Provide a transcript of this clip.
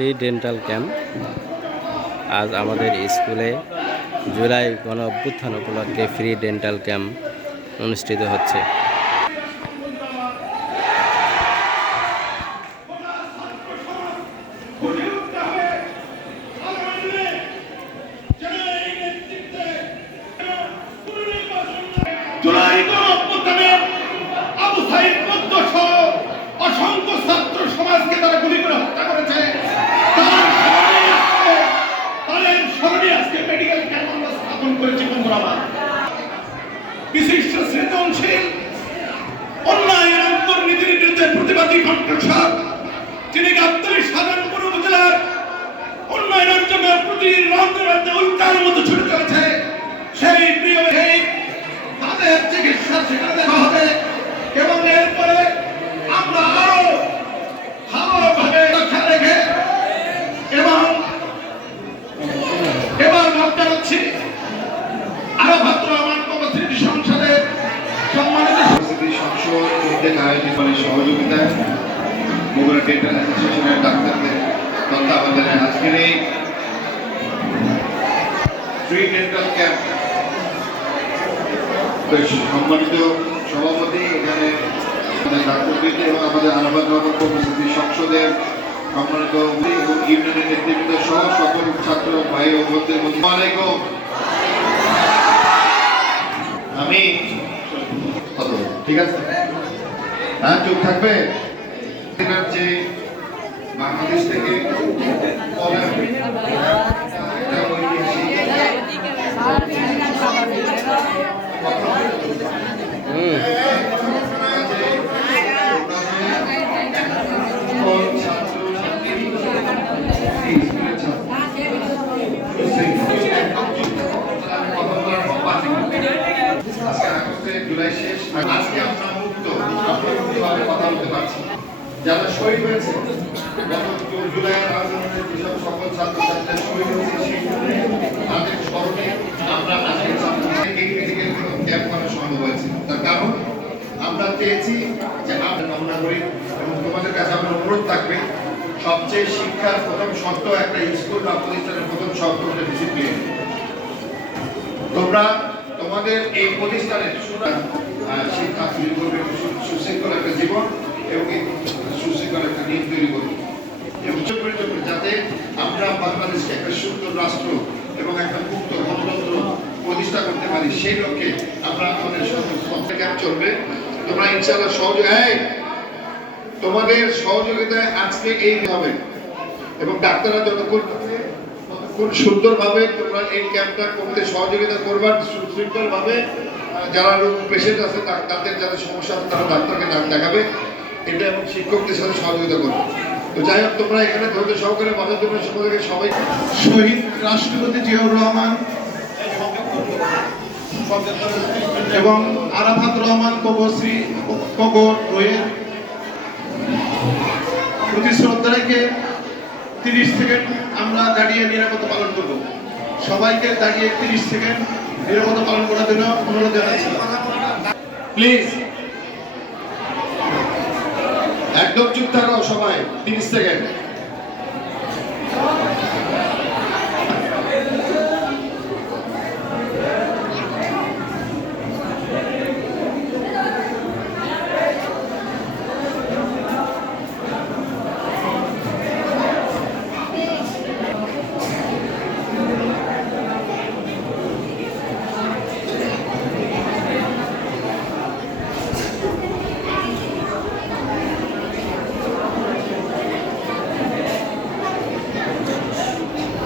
Free dental camp আজ আমাদের স্কুলে জুলাই গণ অভ্যুত্থান উপলক্ষে ফ্রি ডেন্টাল ক্যাম্প অনুষ্ঠিত হচ্ছে। অসংখ্য ছাত্র সমাজকে তারা গুলি করে হত্যা করেছে। মেডিকেল ক্যাম্প আমরা স্থাপন করেছি বন্ধুরা বিশিষ্ট সৃজনশীল, অন্যায় এবং দুর্নীতির বিরুদ্ধে প্রতিবাদী কণ্ঠস্বর যিনি গাবতলী সাধারণপুর উপজেলার উন্নয়নের জন্য প্রতিদিন রাজ্যে রাজ্যে উল্টার মতো ছুটে চলেছে, সেই প্রিয় তাদের চিকিৎসা সেখানে দেখা হবে এবং এরপরে আমরা আরও ভালোভাবে লক্ষ্য রেখে এবং এবার ভাবতে হচ্ছি আরও ভাদ্র আমার কর্মসূচি সংসদে সম্মানিত পরিস্থিতি কর্তৃক আয়োজিত মানে সহযোগিতায় বগুড়া ডেন্টাল অ্যাসোসিয়েশনের ডাক্তারদের তত্ত্বাবধানে আজকের এই ফ্রি ডেন্টাল ক্যাম্প সম্মানিত সভাপতি, এখানে আমি ঠিক আছে। হ্যাঁ চুপ থাকবে? যে বাংলাদেশ থেকে পলায়ন, যারা শহীদ হয়েছে আন্দোলনে যেসব সকল শহীদ হয়েছে, সেই তাদের স্মরণে আমরা ক্যাম্প করা সম্ভব হয়েছে তার কারণ, আমরা চেয়েছি যে আমরা করি এবং তোমাদের কাছে আমার অনুরোধ থাকবে, সবচেয়ে শিক্ষার প্রথম শর্ত একটা স্কুল বা প্রতিষ্ঠানের প্রথম শর্ত হচ্ছে ডিসিপ্লিন তোমরা তোমাদের এই প্রতিষ্ঠানের আহ, শিক্ষা তৈরি করবে এবং সু- সুশৃঙ্খল একটা জীবন এবং এই সুশৃঙ্খল একটা নিয়ম তৈরি করবে এবং পরিচালিত করে যাতে আমরা বাংলাদেশকে একটা সুন্দর রাষ্ট্র এবং একটা মুক্ত গণতন্ত্র প্রতিষ্ঠা করতে পারি, সেই লক্ষ্যে আমরা আমাদের ক্যাম্প চলবে। তোমরা ইনশাআল্লাহ সহযোগ তোমাদের সহযোগিতায় আজকে এই হবে। এবং ডাক্তাররা যতক্ষণ খুব সুন্দরভাবে তোমরা এই ক্যাম্পটা করতে সহযোগিতা করবার সুশৃঙ্খলভাবে যারা রোগ পেশেন্ট আছে তাদের যাদের সমস্যা আছে, তারা ডাক্তারকে ডাক দেখাবে। এটা এবং শিক্ষকদের সাথে সহযোগিতা করবে। তো যাই হোক, তোমরা এখানে ধৈর্য সহকারে জন্য সকলকে সবাই শহীদ রাষ্ট্রপতি জিয়াউর রহমান এবং আরাফাত রহমান কবশ্রী কবর প্রতি শ্রদ্ধা রেখে তিরিশ সেকেন্ড আমরা দাঁড়িয়ে নিরাপত্তা পালন করব। সবাইকে দাঁড়িয়ে তিরিশ সেকেন্ড নিরাপত্তা পালন করার জন্য অনুরোধ জানাচ্ছি। প্লিজ একদম চুপ থাকো সবাই তিরিশ সেকেন্ড।